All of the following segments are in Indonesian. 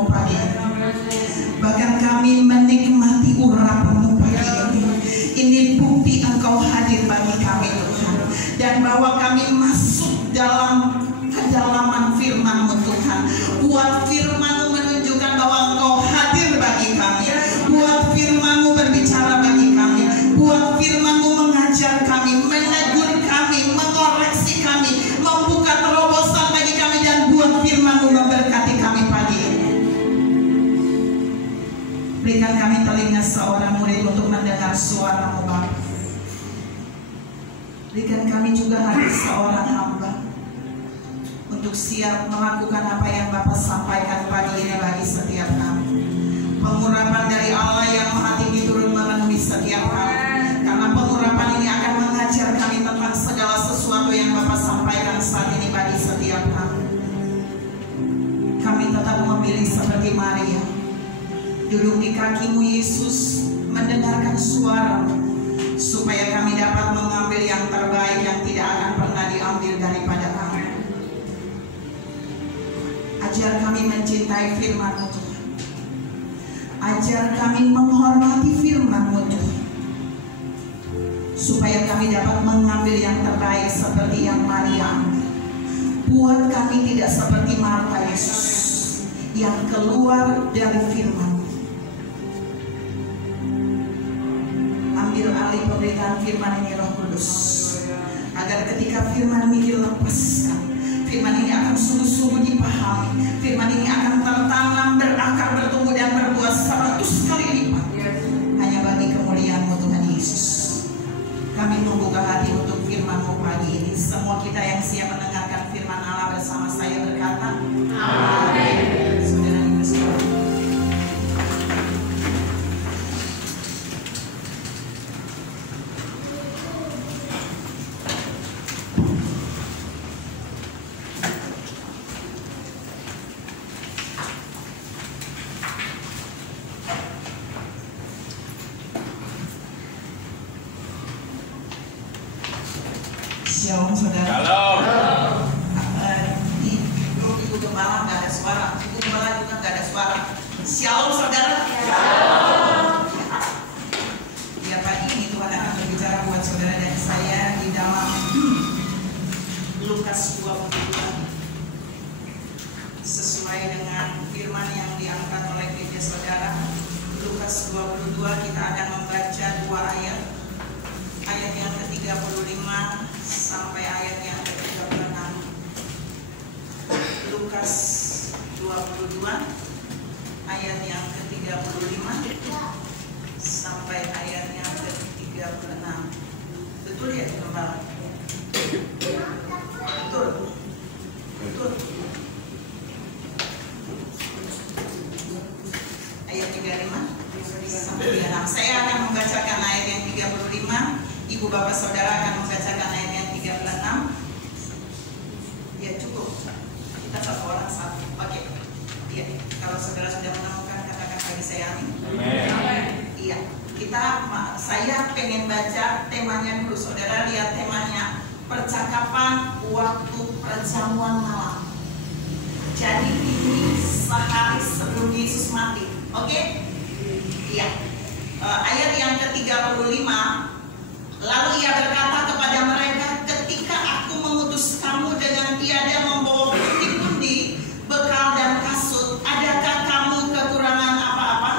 firman-Mu pagi ini. Bahkan kami menikmati urapan-Mu pagi ini. Ini bukti Engkau hadir bagi kami Tuhan. Dan bahwa kami masuk dalam kedalaman firman-Mu Tuhan. Buat firman-Mu menunjukkan bahwa Engkau hadir bagi kami. Buat firman-Mu berbicara bagi kami. Buat firman-Mu mengajar kami, menegur kami, mengoreksi kami, membuka terobosan bagi kami. Dan buat firman-Mu memberkati kami pagi ini. Berikan kami telinga seorang murid untuk mendengar suara-Mu Bapa. Berikan kami juga hati seorang hamba untuk siap melakukan apa yang Bapa sampaikan pagi ini bagi setiap kami. Pengurapan dari Allah yang Maha Tinggi turun memenuhi setiap kami. Karena pengurapan ini akan mengajar kami tentang segala sesuatu yang Bapa sampaikan saat ini bagi setiap kami. Kami tetap memilih seperti Maria, duduk di kaki-Mu Yesus, mendengarkan suara-Mu, supaya kami dapat mengambil yang terbaik yang tidak akan pernah diambil daripada kami. Ajar kami mencintai firman-Mu Tuhan. Ajar kami menghormati firman-Mu Tuhan, supaya kami dapat mengambil yang terbaik seperti yang Maria ambil. Buat kami tidak seperti Marta Yesus yang keluar dari firman-Mu. Ambil alih pemberitaan firman ini Roh Kudus, agar ketika firman ini dilepaskan, firman ini akan sungguh-sungguh dipahami. Firman ini akan tertanam, berakar, bertumbuh dan berbuah 100 kali lipat, hanya bagi kemuliaan-Mu Tuhan Yesus. Kami membuka hati untuk firman-Mu pagi ini. Semua kita yang siap mendengarkan firman Allah bersama saya berkata, amin. Saudara berseru. Shalom saudara. Shalom. Di grup Ibu Gembala nggak ada suara. Ibu Gembala juga nggak ada suara. Shalom saudara. Shalom. Ya pagi ini Tuhan akan berbicara buat saudara dan saya di dalam Lukas 22, sesuai dengan firman yang diangkat oleh gereja saudara. Lukas 22 kita akan membaca 2 ayat. Ayat yang ke-35 sampai ayat yang ke-36. Lukas 22 ayat yang ke-35 sampai ayat yang ke-36. Betul ya Bapak? Betul. Betul. Ayat 35 sampai 36. Saya akan membacakan ayat yang 35. Ibu bapak saudara akan membacakan ayat yang 36. Ya cukup. Kita satu orang satu. Oke. Iya. Kalau saudara sudah menemukan, katakan bagi saya amin. Amin. Iya. Saya pengen baca temanya dulu. Saudara lihat temanya. Percakapan waktu perjamuan malam. Jadi ini sehari sebelum Yesus mati. Oke? Iya. Ayat yang ke-35. Lalu ia berkata kepada mereka, ketika aku mengutus kamu dengan tiada membawa pundi-pundi, bekal dan kasut, adakah kamu kekurangan apa-apa?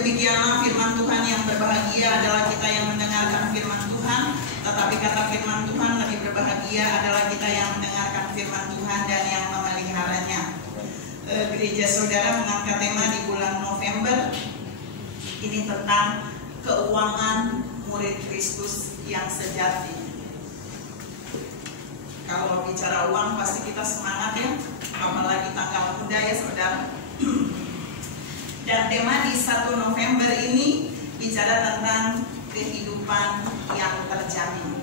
Demikianlah firman Tuhan. Yang berbahagia adalah kita yang mendengarkan firman Tuhan. Tetapi kata firman Tuhan, lebih berbahagia adalah kita yang mendengarkan firman Tuhan dan yang memeliharanya. Gereja saudara mengangkat tema di bulan November ini tentang keuangan murid Kristus yang sejati. Kalau bicara uang pasti kita semangat ya, apalagi tanggal muda ya saudara. Dan tema di 1 November ini bicara tentang kehidupan yang terjamin.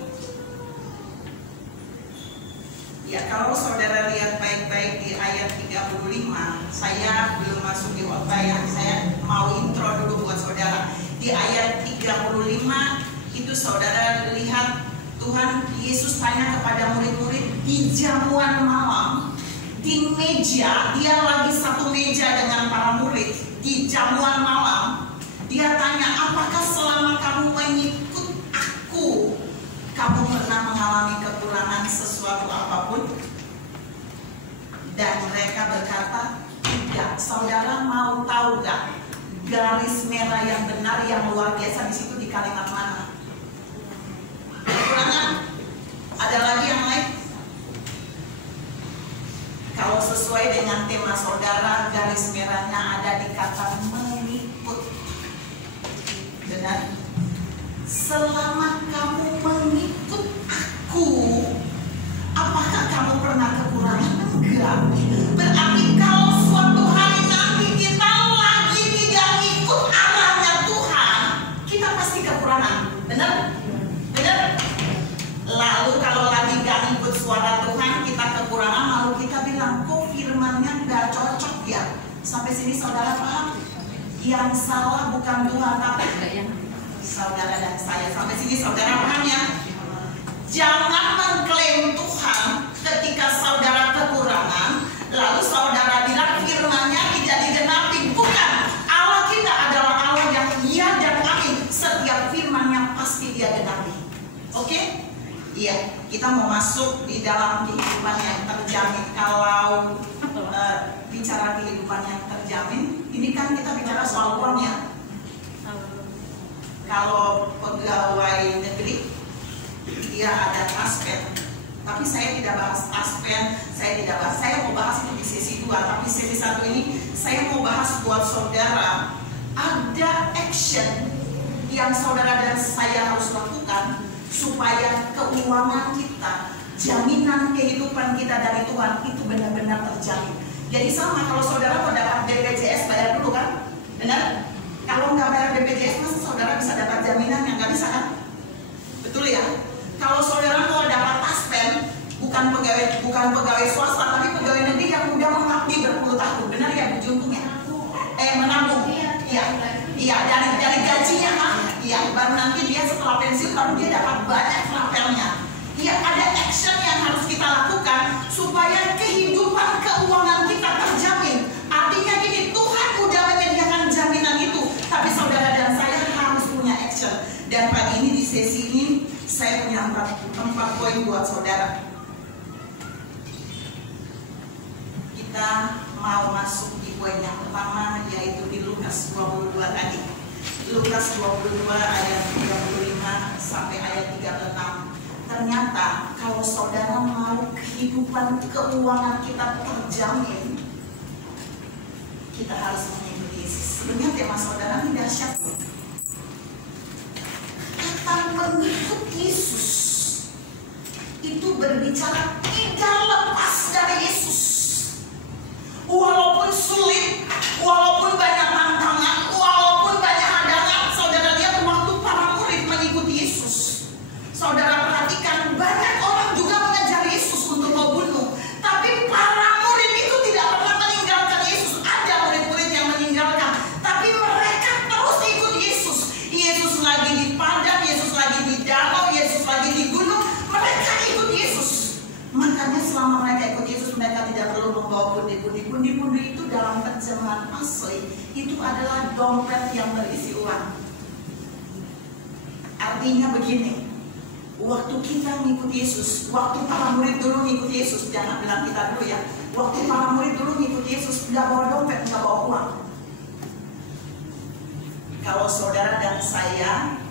Ya, kalau saudara lihat baik-baik di ayat 35, saya belum masuk di khotbah ya, saya mau intro dulu buat saudara. Di ayat 35 itu saudara lihat Tuhan Yesus tanya kepada murid-murid di jamuan malam, di meja, dia lagi satu meja dengan para murid di jamuan malam. Dia tanya, apakah selama kamu mengikut aku, kamu pernah mengalami kekurangan sesuatu apapun? Dan mereka berkata, tidak. Saudara mau tahu gak garis merah yang benar yang luar biasa di situ di kalimat mana? Kekurangan? Ada lagi yang lain? Kalau sesuai dengan tema saudara, garis merahnya ada di kata mengikut. Benar? Selama kamu mengikut aku, apakah kamu pernah kekurangan? Enggak. Berarti kalau suatu hari nanti kita lagi tidak ikut arahnya Tuhan, kita pasti kekurangan. Benar? Benar? Lalu kalau lagi gak ikut suara Tuhan, kita kekurangan, lalu kita bilang, kok firmannya gak cocok ya? Sampai sini saudara paham? Yang salah bukan Tuhan, tapi saudara dan saya. Sampai sini saudara paham ya? Jangan mengklaim Tuhan ketika saudara kekurangan, lalu saudara bilang firman-Nya tidak digenapi. Bukan. Allah kita adalah Allah yang iya dan amin. Setiap firman-Nya pasti dia genapi. Oke? Iya, kita mau masuk di dalam kehidupan yang terjamin. Kalau bicara kehidupan yang terjamin, ini kan kita bicara soal uang ya. Kalau pegawai negeri, dia ada taspen. Tapi saya tidak bahas taspen, saya mau bahas itu di sesi 2. Tapi sesi 1 ini, saya mau bahas buat saudara, ada action yang saudara dan saya harus lakukan supaya keuangan kita, jaminan kehidupan kita dari Tuhan itu benar-benar terjamin. Jadi sama, kalau saudara mau dapat BPJS bayar dulu kan? Benar? Kalau nggak bayar BPJS, masa saudara bisa dapat jaminan yang nggak bisa kan? Betul ya? Kalau saudara mau dapat taspen, bukan pegawai swasta, tapi pegawai negeri yang udah mengabdi berpuluh tahun, benar ya Bu Juntung ya? Menabung, iya, dari gajinya kan? Iya, baru nanti dia setelah pensiun baru dia dapat banyak frapelnya. Iya, ada action yang harus kita lakukan supaya kehidupan keuangan kita terjamin. Artinya gini, Tuhan udah menyediakan jaminan itu, tapi saudara dan saya harus punya action. Dan pagi ini di sesi ini saya punya 4 poin buat saudara. Kita mau masuk di poin yang pertama, yaitu di Lukas 22 tadi. Lukas 22 ayat 35 sampai ayat 36. Ternyata kalau saudara mau kehidupan keuangan kita terjamin, kita harus mengikuti Yesus. Sebenarnya tema saudara ini dahsyat. Kata mengikut Yesus itu berbicara tidak lepas dari Yesus. Walaupun sulit, walaupun banyak tantangan, walaupun banyak hadangan, saudara lihat waktu para murid mengikuti Yesus. Saudara perhatikan, banyak orang juga mengejar Yesus untuk membunuh, tapi para murid itu tidak pernah meninggalkan Yesus. Ada murid-murid yang meninggalkan, tapi mereka terus ikut Yesus. Yesus lagi di padang, Yesus lagi di danau, Yesus lagi di gunung, mereka ikut Yesus. Makanya selama mereka ikut Yesus, mereka tidak perlu membawa pundi-pundi. Pundi-pundi itu dalam terjemahan asli itu adalah dompet yang berisi uang. Artinya begini, waktu kita ngikut Yesus, waktu para murid dulu ngikut Yesus, jangan bilang kita dulu ya. Waktu para murid dulu ngikut Yesus, nggak bawa dompet, nggak bawa uang. Kalau saudara dan saya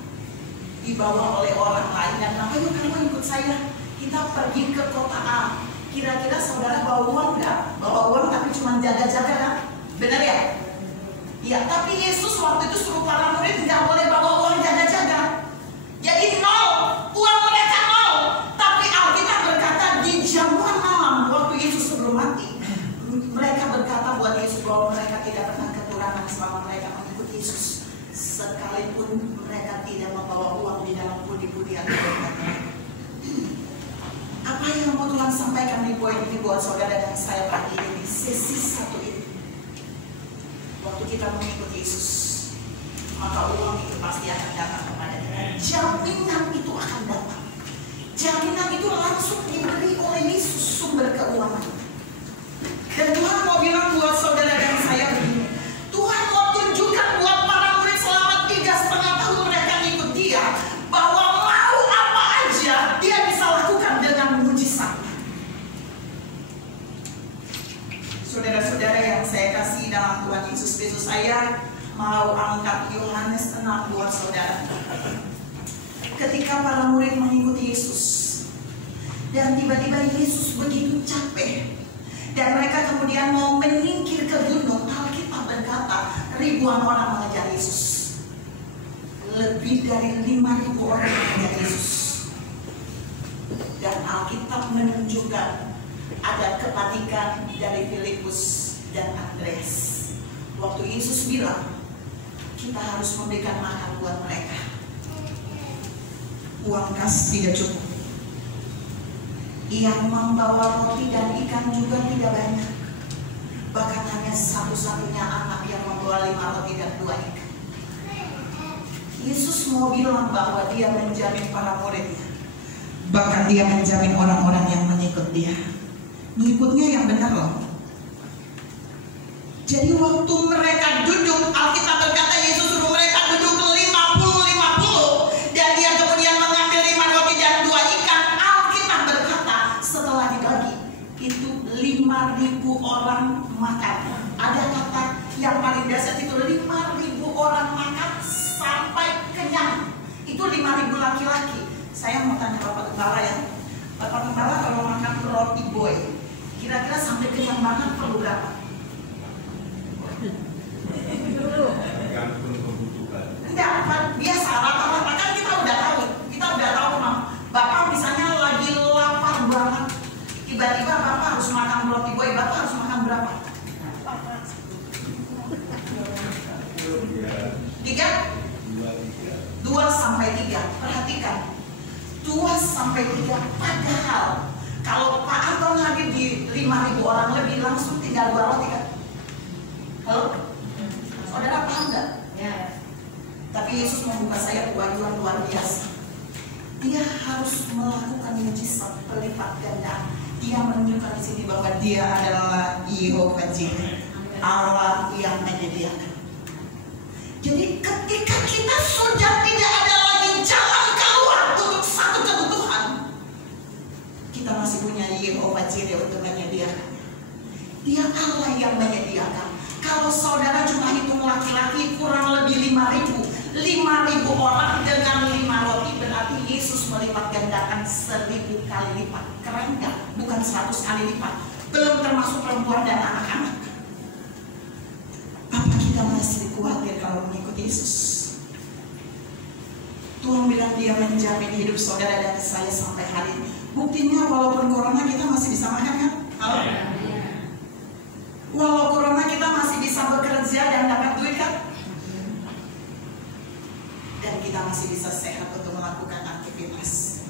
dibawa oleh orang lain dan ayo kamu ikut saya, kita pergi ke kota A. Kira-kira saudara bawa uang nggak? Bawa uang tapi cuma jaga-jaga kan? Benar ya? Ya, tapi Yesus waktu itu suruh para murid nggak boleh bawa uang jaga-jaga. Jadi nol, uang mereka nol. Tapi Alkitab berkata di jamuan malam waktu Yesus sebelum mati, mereka berkata buat Yesus bahwa mereka tidak pernah kekurangan selama mereka mengikut Yesus. Sekalipun mereka tidak membawa uang di dalam pundi-pundi yang mereka. Apa yang mau Tuhan sampaikan di poin ini buat saudara dan saya pagi ini. Sesi satu ini, waktu kita mengikuti Yesus, maka uang itu pasti akan datang kepada kita. Jaminan itu akan datang. Jaminan itu langsung diberi oleh Yesus, sumber keuangan. Dan Tuhan mau bilang buat saudara dan saya begini, Tuhan mau tunjukkan buat para murid selama 3,5 tahun mereka ikut Dia, bahwa mau apa aja Dia bisa lakukan dengan mujizat. Saudara-saudara yang saya kasih dalam Tuhan Yesus Kristus, saya mau angkat Yohanes 6 buat saudara. Ketika para murid mengikuti Yesus, dan tiba-tiba Yesus begitu capek, dan mereka kemudian mau menyingkir ke gunung, Alkitab berkata ribuan orang mengejar Yesus. Lebih dari 5.000 orang mengejar Yesus. Dan Alkitab menunjukkan ada kepanikan dari Filipus dan Andreas. Waktu Yesus bilang, kita harus memberikan makan buat mereka. Uang kas tidak cukup. Yang membawa roti dan ikan juga tidak banyak. Bahkan hanya satu-satunya anak yang membawa 5 roti dan 2 ikan. Yesus mau bilang bahwa Dia menjamin para muridnya. Bahkan Dia menjamin orang-orang yang mengikut Dia. Mengikutnya yang benar loh. Jadi waktu mereka duduk, Alkitab berkata Yesus suruh mereka duduk 50-50. Dan Dia kemudian mengambil 5 roti dan 2 ikan. Alkitab berkata setelah dibagi, itu 5.000 orang makan. Ada kata yang paling dasar itu 5.000 orang makan sampai kenyang. Itu 5.000 laki-laki. Saya mau tanya Bapak Gembala ya. Bapak Gembala kalau makan roti boy, kira-kira sampai kenyang banget perlu berapa? Tergantung kebutuhan. Enggak, biasa rata-rata kan kita udah tahu. Kita udah tahu Bapak misalnya lagi lapar banget, tiba-tiba Bapak harus makan roti boy, Bapak harus makan berapa? 2-3. Perhatikan, 2-3. Padahal kalau Pak Anton hadir di 5.000 orang lebih, langsung tinggal 2 roti kan? Halo? Saudara paham nggak? Ya. Tapi Yesus membuka saya kewajiban luar biasa. Dia harus melakukan mujizat pelipat ganda. Dia menunjukkan di sini bahwa Dia adalah Yehova Jireh, Allah yang menyediakan. Jadi ketika kita sudah tidak ada lagi jalan keluar untuk satu kebutuhan, kita masih punya Yehova Jireh untuk menyediakan. Dia Allah yang menyediakan. Kalau saudara cuma hitung laki-laki kurang lebih 5.000 orang dengan 5 roti, berarti Yesus melipat gandakan 1.000 kali lipat. Keren nggak? Bukan 100 kali lipat. Belum termasuk perempuan dan anak-anak. Apa kita masih khawatir kalau mengikuti Yesus? Tuhan bilang Dia menjamin hidup saudara dan saya sampai hari ini. Buktinya walaupun corona kita masih bisa makan kan? Halo? Walau corona kita masih bisa bekerja dan dapat duit kan? Dan kita masih bisa sehat untuk melakukan aktivitas.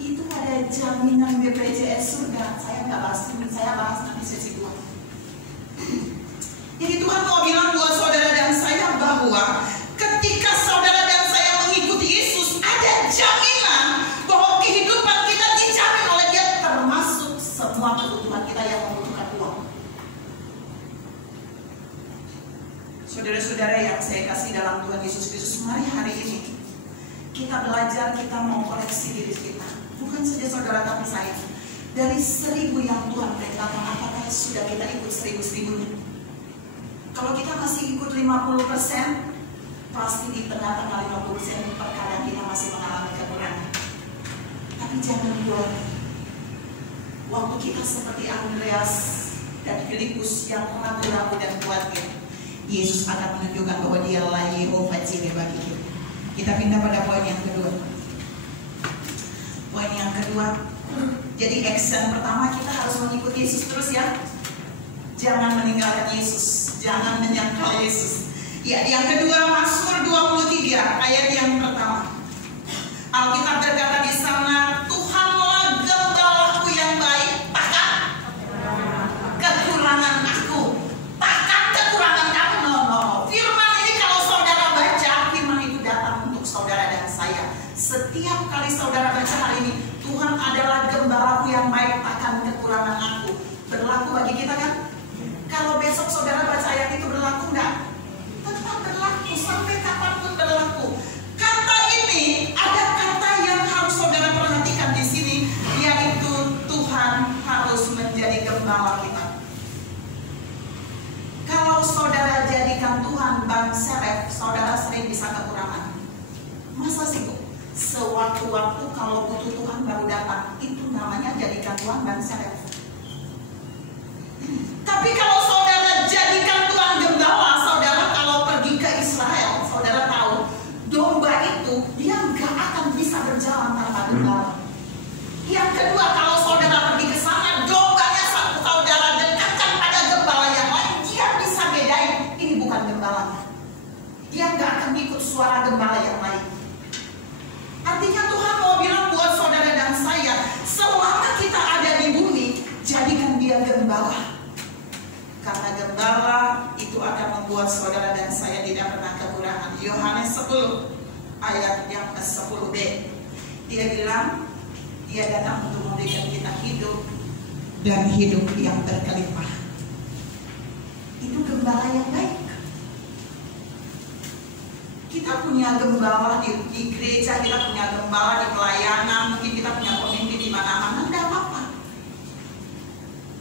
Itu ada jaminan BPJS surga. Saya nggak bahas ini, saya bahas nanti sesi 2. Jadi Tuhan mau bilang buat saudara dan saya bahwa ketika saudara dan saya mengikuti Yesus, ada jaminan bahwa kehidupan kita dijamin oleh Dia, termasuk semua kebutuhan kita yang membutuhkan uang. Saudara-saudara yang saya kasih dalam Tuhan Yesus Kristus, mari hari ini kita belajar, kita mau koreksi diri kita. Bukan saja saudara tapi saya. Dari 1.000 yang Tuhan perintahkan, apakah sudah kita ikut 1.000-1.000-nya? Kalau kita masih ikut 50%, pasti di tengah-tengah 50% terkadang kita masih mengalami kekurangan. Tapi jangan buat waktu kita seperti Andreas dan Filipus yang ragu-ragu dan khawatir, Yesus akan menunjukkan bahwa Dialah Yehova Jireh bagi kita. Kita pindah pada poin yang kedua. Poin yang kedua, jadi action pertama kita harus mengikuti Yesus terus ya. Jangan meninggalkan Yesus, jangan menyangkal Yesus. Ya, yang kedua Mazmur 23 ayat yang pertama. Alkitab berkata di sana, Tuhanlah gembalaku yang baik, bahkan kebutuhan ban serep, saudara sering bisa kekurangan. Masa sih Bu? Sewaktu-waktu kalau butuh Tuhan baru datang, itu namanya jadikan Tuhan ban serep. Tapi kalau saudara jadikan Tuhan gembala, saudara kalau pergi ke Israel, saudara tahu domba itu dia nggak akan bisa berjalan tanpa gembala. Yang kedua, kalau saudara pergi ke sana, dombanya saudara dekatkan pada gembala yang lain, dia bisa bedain ini bukan gembalanya. Dia nggak akan ikut suara gembala yang lain. Artinya Tuhan mau bilang buat saudara dan saya, selama kita ada di bumi, jadikan dia gembala. Karena gembala itu akan membuat saudara dan saya tidak pernah kekurangan. Yohanes 10 ayat yang ke-10b, dia bilang dia datang untuk memberikan kita hidup dan hidup yang berkelimpah. Itu gembala yang baik. Kita punya gembala di gereja, kita punya gembala di pelayanan, mungkin kita punya pemimpin di mana-mana, tidak apa-apa.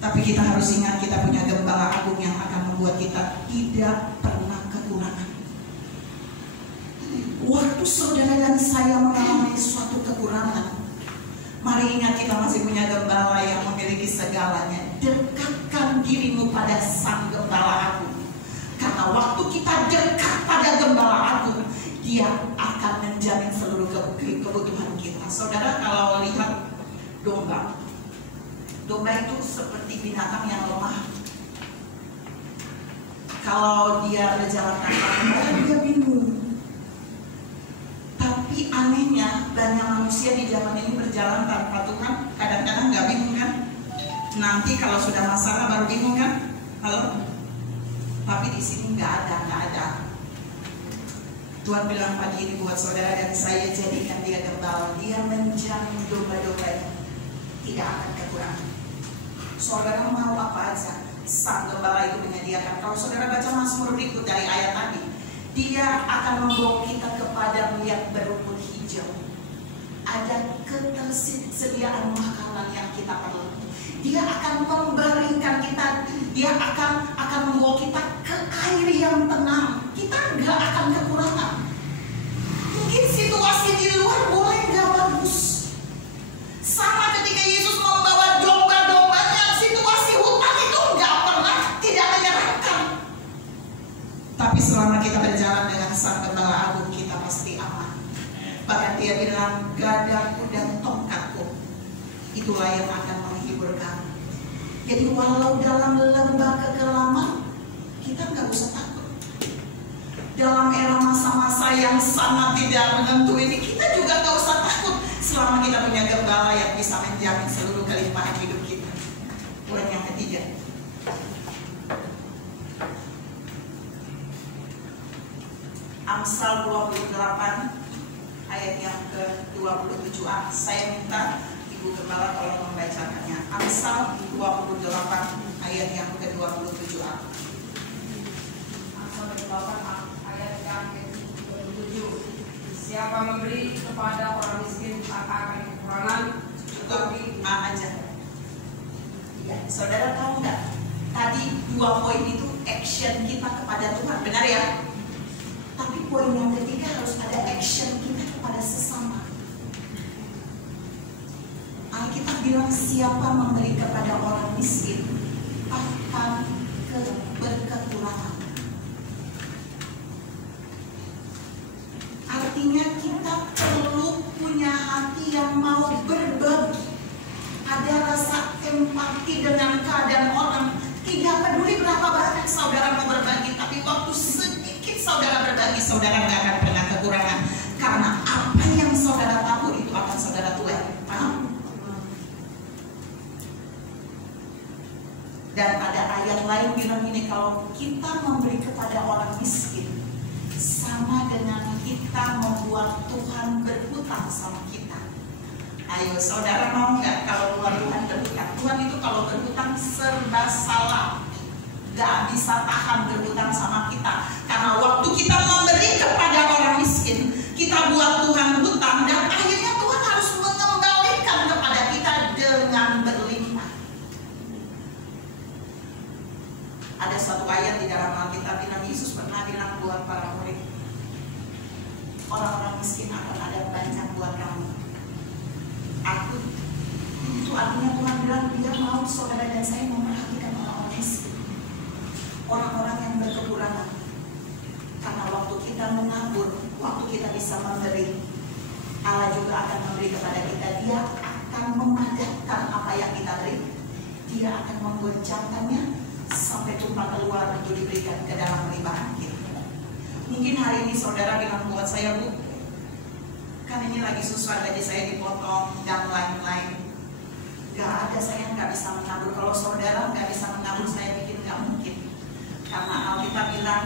Tapi kita harus ingat kita punya gembala agung yang akan membuat kita tidak pernah kekurangan. Waktu saudara dan saya mengalami suatu kekurangan, mari ingat kita masih punya gembala yang memiliki segalanya. Dekatkan dirimu pada sang gembala agung. Karena waktu kita dekat pada gembala agung, dia akan menjamin seluruh kebutuhan kita. Saudara kalau lihat domba, domba itu seperti binatang yang lemah. Kalau dia berjalan tanpa gembala, dia bingung. Tapi anehnya banyak manusia di zaman ini berjalan tanpa Tuhan, kadang-kadang nggak bingung kan? Nanti kalau sudah masalah baru bingung kan? Halo? Tapi di sini nggak ada. Tuhan bilang pagi ini buat saudara dan saya, jadikan dia gembala. Dia menjamin domba-dombanya tidak akan kekurangan. Saudara mau apa aja, sang gembala itu menyediakan. Kalau saudara baca Mazmur berikut dari ayat tadi, dia akan membawa kita kepada yang berumput hijau. Ada ketersediaan makanan yang kita perlu. Dia akan membaringkan kita, dia akan membawa kita ke air yang tenang. Kita nggak akan kekurangan. Mungkin situasi di luar boleh nggak bagus. Sama ketika Yesus membawa domba-dombanya, situasi hutan itu nggak pernah tidak menyenangkan. Tapi selama kita berjalan dengan sang gembala agung, kita pasti aman. Bahkan dia bilang, gadaku dan tongkatku, itulah yang akan menghiburkan. Jadi walau dalam lembah kekelaman, kita nggak usah takut. Dalam era masa-masa yang sangat tidak menentu ini, kita juga nggak usah takut. Selama kita punya gembala yang bisa menjamin seluruh kelimpahan hidup kita. Poin yang ketiga, Amsal 28 ayat yang ke-27a. Saya minta Ibu Gembala tolong membacakannya. Amsal 28 ayat yang ke-27a. Amsal 28 ayat yang ke-27. Siapa memberi kepada orang miskin akan kekurangan. Cukup A aja. Ya, saudara tahu nggak? Tadi 2 poin itu action kita kepada Tuhan, benar ya? Tapi poin yang ketiga harus ada action kita kepada sesama. Alkitab bilang siapa memberi kepada orang miskin akan berkekurangan. Artinya kita perlu punya hati yang mau berbagi. Ada rasa empati dengan keadaan orang. Tidak peduli berapa banyak saudara mau berbagi, tapi waktu sedikit saudara berbagi, saudara nggak akan pernah kekurangan. Karena apa yang saudara tabur itu akan saudara tuai. Paham? Dan ada ayat lain bilang ini, kalau kita memberi kepada orang miskin, sama dengan kita membuat Tuhan berhutang sama kita. Ayo saudara mau nggak kalau buat Tuhan berhutang? Tuhan itu kalau berhutang serba salah, nggak bisa tahan berhutang sama kita. Karena waktu kita memberi kepada orang miskin, kita buat Tuhan hutang, dan akhirnya Tuhan harus mengembalikan kepada kita dengan berlimpah. Ada suatu ayat di dalam Alkitab bilang, Yesus pernah bilang buat para murid, orang-orang miskin akan ada banyak buat kamu. Aku, itu artinya Tuhan bilang dia mau saudara dan saya memperhatikan orang-orang miskin, orang-orang yang berkekurangan. Karena waktu kita menabur, waktu kita bisa memberi, Allah juga akan memberi kepada kita. Dia akan memadatkan apa yang kita beri. Dia akan memboncangkannya sampai tumpah keluar untuk diberikan ke dalam limpahan kita. Mungkin hari ini saudara bilang buat saya, Bu, kan ini lagi susah, gaji saya dipotong dan lain-lain. Gak ada, saya nggak bisa menabur. Kalau saudara nggak bisa menabur, saya pikir nggak mungkin. Karena Alkitab bilang,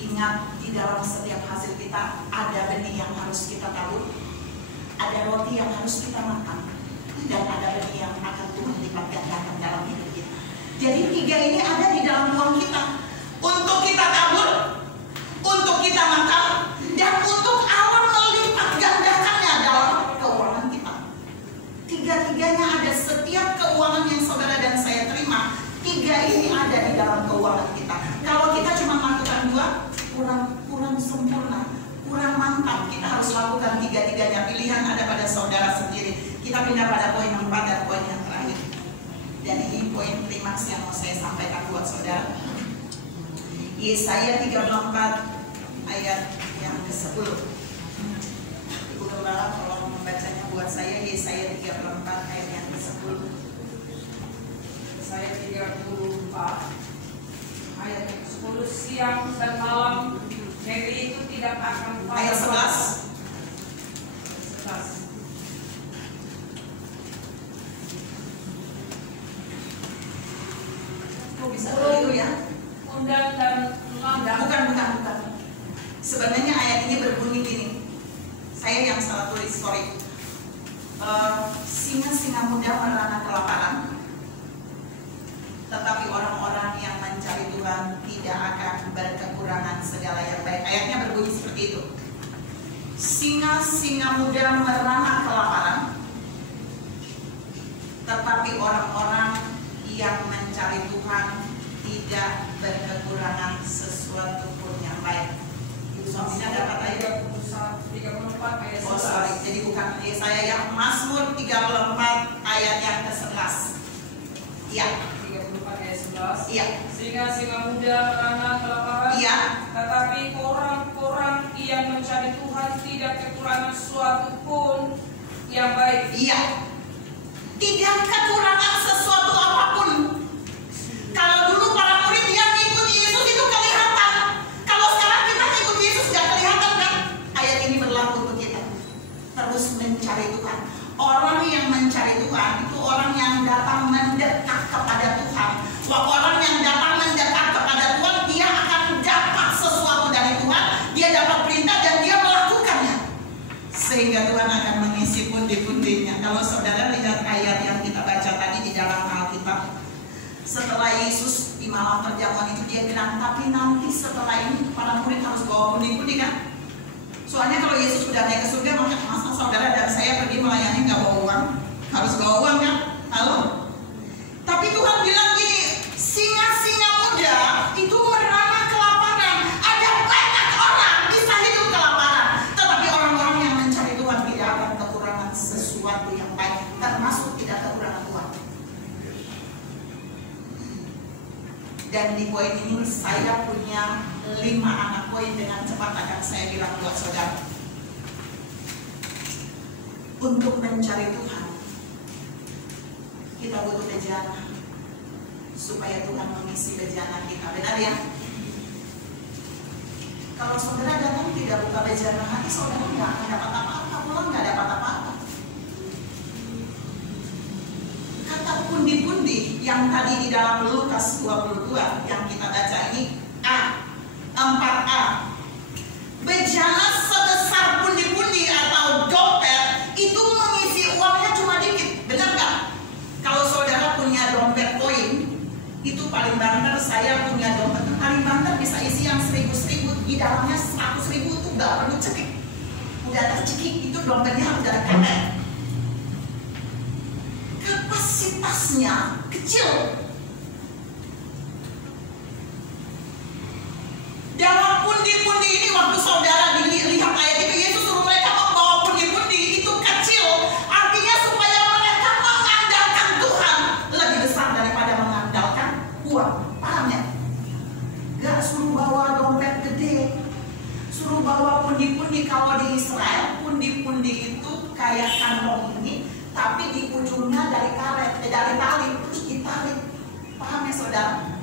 ingat di dalam setiap hasil kita ada benih yang harus kita tabur, ada roti yang harus kita makan, dan ada benih yang akan Tuhan lipat gandakan dalam hidup kita. Jadi 3 ini ada di dalam uang kita, untuk kita tabur, untuk kita makan, dan untuk Allah melipat gandakannya dalam keuangan kita. 3-tiganya ada. Setiap keuangan yang saudara dan saya terima, 3 ini ada di dalam keuangan kita. Kalau kita cuma melakukan 2, kurang sempurna, kurang mantap. Kita harus lakukan 3-tiganya. Pilihan ada pada saudara sendiri. Kita pindah pada poin 4 dan poin yang terakhir. Dan ini poin klimaks yang mau saya sampaikan buat saudara. Yesaya 34 ayat yang ke-10. Ibu Gembala tolong membacanya buat saya. Yesaya 34 ayat yang ke-10. Yesaya 34 ayat yang ke-10. Siang dan malam negeri itu tidak akan padam. Ayat 11. Bisa dulu ya. Undang dan melanda. Bukan. Sebenarnya ayat ini berbunyi gini. Saya yang salah tulis, sorry. Singa-singa muda merana kelaparan, tetapi orang-orang yang mencari Tuhan tidak akan berkekurangan segala yang baik. Ayatnya berbunyi seperti itu. Singa-singa muda merana kelaparan, tetapi orang-orang yang mencari Tuhan tidak berkekurangan sesuatu pun yang baik. Ibu suaminya dapat ayat 34 ayat 11. Oh sorry, jadi bukan Yesaya yang Mazmur 34 ayat yang ke-11. Iya. 34 ayat 11. Iya. Singa-singa muda merana kelaparan. Iya. Tetapi orang-orang yang mencari Tuhan tidak kekurangan sesuatu pun yang baik. Iya. Tidak kekurangan sesuatu apapun. Kalau dulu para murid yang mengikuti Yesus itu kelihatan. Kalau sekarang kita mengikuti Yesus gak kelihatan kan? Ayat ini berlaku untuk kita. Terus mencari Tuhan. Orang yang mencari Tuhan itu orang yang datang mendekat kepada Tuhan. Orang yang datang mendekat kepada Tuhan, dia akan dapat sesuatu dari Tuhan. Dia dapat perintah dan dia melakukannya. Sehingga Tuhan akan mengisi pundi-pundinya. Kalau saudara lihat ayat yang kita baca tadi di dalam Alkitab, setelah Yesus di malam perjamuan itu dia bilang, tapi nanti setelah ini para murid harus bawa pundi-pundi kan? Soalnya kalau Yesus sudah naik ke surga, masa saudara dan saya pergi melayani nggak bawa uang? Harus bawa uang kan? Halo? Tapi Tuhan bilang gini, singa-singa muda itu merana kelaparan. Ada banyak orang bisa hidup kelaparan, tetapi orang-orang yang mencari Tuhan tidak akan kekurangan sesuatu yang baik, termasuk tidak kekurangan uang. Dan di poin ini saya punya 5 anak poin, dengan cepat akan saya bilang buat saudara. Untuk mencari Tuhan, kita butuh bejana supaya Tuhan mengisi bejana kita. Benar ya? Kalau saudara datang tidak buka bejana hati, saudara nggak akan dapat apa-apa, pulang nggak dapat apa-apa. Kata pundi-pundi yang tadi di dalam Lukas 22 yang kita baca ini, 4A. Bejana sebesar pundi-pundi atau dompet itu mengisi uangnya cuma dikit, benar nggak? Kalau saudara punya dompet koin, itu paling banter, saya punya dompet paling banter bisa isi yang 1.000, di dalamnya 100.000 itu nggak perlu cekik, udah tercekik, itu dompetnya udah ketek. Kapasitasnya kecil. kalau di Israel pundi-pundi itu kayak kantong ini, tapi di ujungnya dari karet, dari tali, terus ditarik. Paham ya saudara?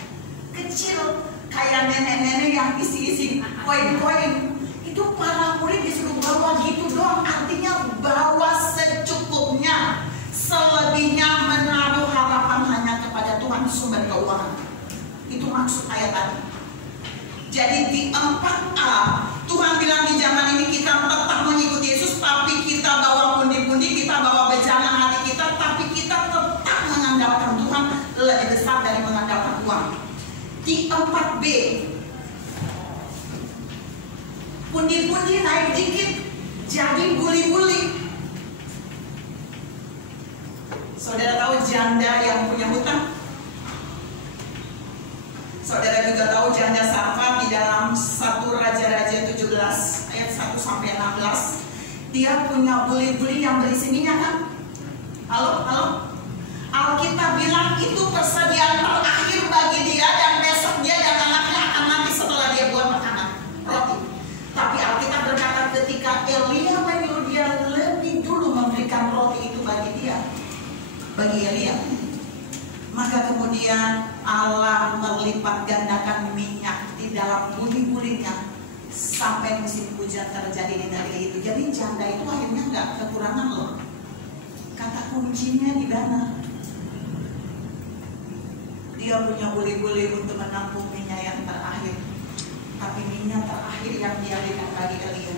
Kecil, kayak nenek-nenek yang isi-isi koin-koin. Itu para murid disuruh bawa gitu doang, artinya bawa secukupnya. Selebihnya menaruh harapan hanya kepada Tuhan sumber keuangan. Itu maksud ayat tadi. Jadi di 4A, Tuhan bilang di zaman ini kita tetap mengikuti Yesus, tapi kita bawa pundi-pundi, kita bawa bejana hati kita, tapi kita tetap mengandalkan Tuhan lebih besar dari mengandalkan uang. Di 4B, pundi-pundi naik dikit, jadi buli-buli. Saudara tahu janda yang punya hutang? Saudara juga tahu janda Sarfat di dalam 1 Raja-Raja 17 ayat 1 sampai 16. Dia punya buli-buli yang berisi minyak kan? Halo? Alkitab bilang itu persediaan terakhir bagi dia, dan besok dia dan anaknya akan mati setelah dia buat makanan roti. Tapi Alkitab berkata ketika Elia menyuruh dia lebih dulu memberikan roti itu bagi Elia, maka kemudian Allah melipat gandakan minyak di dalam buli-bulinya sampai musim hujan terjadi di negeri itu. Jadi janda itu akhirnya nggak kekurangan loh. Kata kuncinya di mana? Dia punya buli-buli untuk menampung minyak yang terakhir. Tapi minyak terakhir yang dia berikan bagi Elia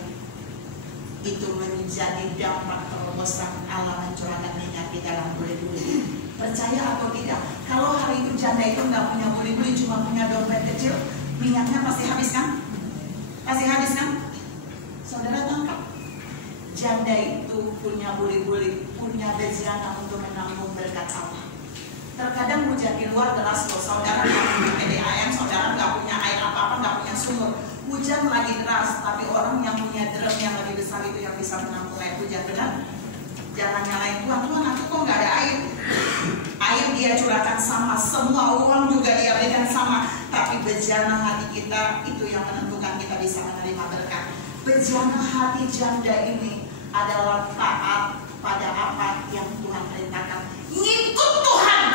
itu menjadi dampak terobosan Allah mencurahkan minyak di dalam buli-buli. Percaya atau tidak, kalau hari itu janda itu nggak punya buli-buli, cuma punya dompet kecil, minyaknya pasti habis kan? Pasti habis kan? Saudara tangkap, janda itu punya buli-buli, punya bejana untuk menampung berkat Allah. Terkadang hujan di luar deras loh, saudara nggak punya PDAM, saudara nggak punya air apa-apa, nggak punya sumur. Hujan lagi deras, tapi orang yang punya drum yang lebih besar itu yang bisa menampung air hujan, benar? Jangan nyalain Tuhan, aku kok nggak ada air. Air dia curahkan sama, semua uang juga dia berikan sama. Tapi bejana hati kita itu yang menentukan kita bisa menerima berkat. Bejana hati janda ini adalah taat pada apa yang Tuhan perintahkan. Ngikut Tuhan.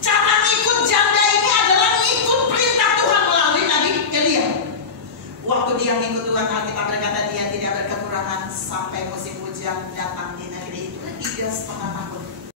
Cara ngikut janda ini adalah ngikut perintah Tuhan melalui Nabi Elia. Waktu dia ngikut Tuhan, Alkitab berkata dia tidak berkekurangan sampai musim hujan datang di negeri itu 3,5 tahun.